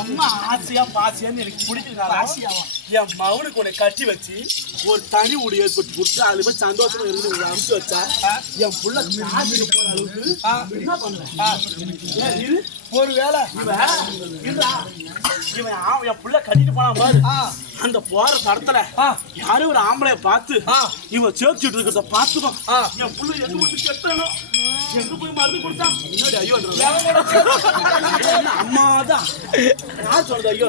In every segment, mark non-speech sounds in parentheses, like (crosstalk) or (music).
அம்மா ஆசையா பாசியான்னு எனக்கு பிடிக்கல ஆசையாவா என் மகனுக்கு உன்னை கட்டி வச்சு ஒரு தனி வீடு ஏற்பட்டு கொடுத்து அதுல போய் சந்தோஷமா இருந்து உங்களை அனுப்பிச்சு வச்சா என் புள்ள போற அளவுக்கு என்ன பண்ணுவேன் ஒரு வேலை இவன் என் புள்ள கட்டிட்டு போனான் பாரு. அந்த போற தடத்துல யாரும் ஒரு ஆம்பளைய பார்த்து இவன் சேர்த்துட்டு இருக்கிறத பார்த்துக்கோ என் புள்ள எங்க வந்து கெட்டணும்? எங்க போய் மருந்து கொடுத்தான்? முன்னாடி ஐயோ அம்மா தான் நான் சொல்றது ஐயோ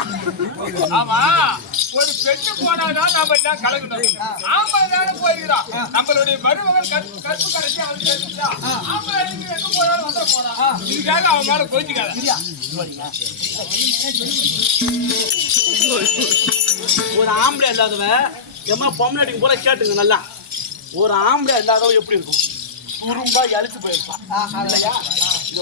ஆமா ஒரு பெண்ணு போனாதான் நாம என்ன கலக்கணும் ஆம்பளை தானே போயிருக்கிறோம் நம்மளுடைய மருமகன் கற்பு கற்பு அவன் தெரிஞ்சா ஆம்பளை எங்க போனாலும் வந்த போனா? இதுக்காக அவன் மேல கோச்சிக்காத. ஒரு ஆம்பளை இல்லாதவன் எம்மா பொம்மநாட்டிக்கு போல கேட்டுங்க நல்லா. ஒரு ஆம்பளை இல்லாதவன் எப்படி இருக்கும்? துரும்பா இழைச்சு போயிருப்பான். இல்லையா? (laughs) (laughs)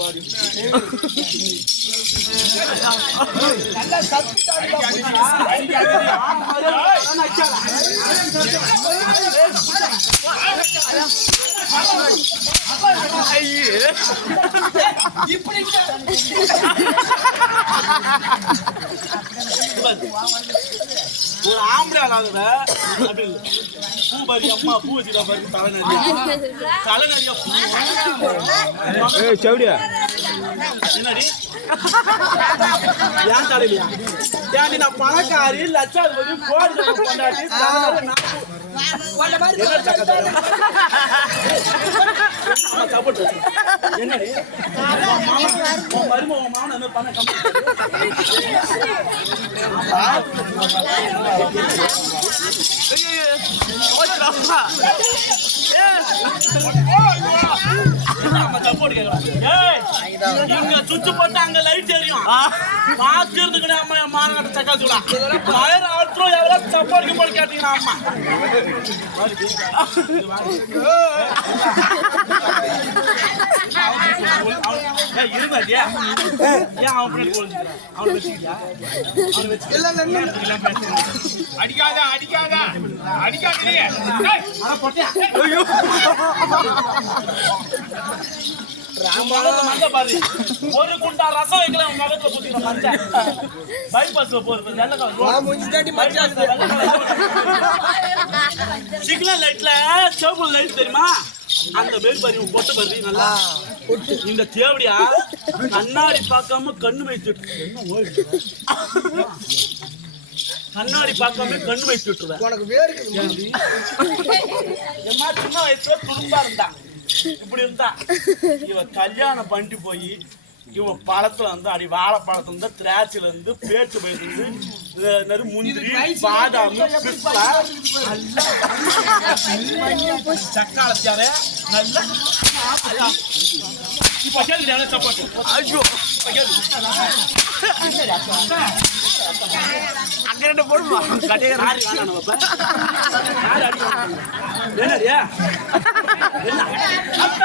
இதோ அப்படி. ஒரு ஆம்பளை இல்லாதவ அப்படி இல்லை. பூ பறி அம்மா பூ வச்சுட்டா பாரு தலை நிறைய தலை நிறைய பூ சவுடியா? என்னடி? ஏன் தலையிலையா? ஏன்டி நான் பணக்காரி லட்சாதிபதி கோடி கொண்டாடி. என்னடி? மருமகன், கம்மி. நம்ம இங்க சுவிட்ச் போட்டு அங்க லைட் எரியும் பாத்துறதுக்கு அம்மா என் மாநகர சக்காத்துடா வயர் ஆட்டும் எவ்வளவு சப்போர்ட் போட்டு கேட்டீங்கன்னா அம்மா ஏய், இருமாட்டியா? ஏன் அவன் பின்னாடி ஒளிஞ்சுக்கிறான்? அவனை வச்சுக்கிட்டியா? அவனை வச்சுக்கிட்டியா? அடிக்காத அடிக்காத. அடிக்காதே. ஒரு குண்டா ரசம் வைக்கல உன் முகத்துல குத்திக்கிற மஞ்ச. bypassல போறது. சிக்னல் லைட்ல சிவப்பு லைட் தெரியுமா? அந்த மேல் பாரு இவன் பொட்டை பாரு நல்லா. இந்த தேவடியா? கண்ணாடி பார்க்காம கண்ணு வைத்துட்டு? கண்ணாடி பார்க்காம கண்ணு வைத்து விட்டுருவேன் உனக்கு வேர்க்குது எம்மா சின்ன வயசுல துரும்பா இருந்தான். இப்படி இருந்தா இவன் கல்யாணம் பண்ணிட்டு போய் இவன் பழத்துல இருந்து அடி வாழைப்பழத்துல இருந்து திராட்சையில இருந்து பேச்சு நெரு முந்திரி பாதாம் பிஸ்தா சக்காலத்தியார நல்லா. அங்க ரெண்டு போடுமா? என்ன? அந்த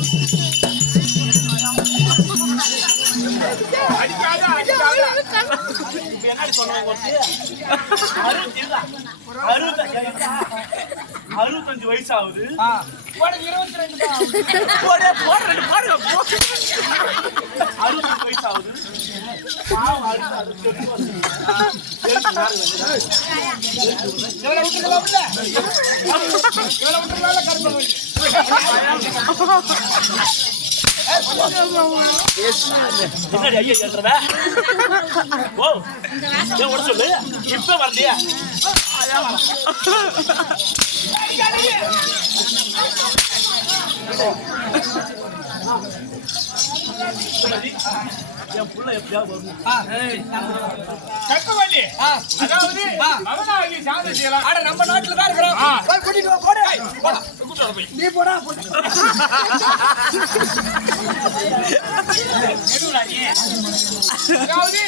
அறுபத்தஞ்சு அறுபத்தஞ்சு வயசு ஆகுது. அறுபத்தஞ்சு வயசு ஆகுது பாவம், என்னடி ஐயா கேட்கறத ஓ ஏன் உட சொல்லு. இப்ப வரலையா? என் புள்ள எப்படியாவது வரும் கட்டுவள்ளி அதாவது மகனாகி சாந்த செய்யலாம் அட நம்ம நாட்டுல தான் இருக்கிறோம். போய் கூட்டிட்டு போடு. நீ போடா அதாவது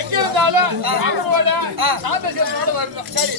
எங்க இருந்தாலும் சாந்த செய்யலோட வரணும். சரி.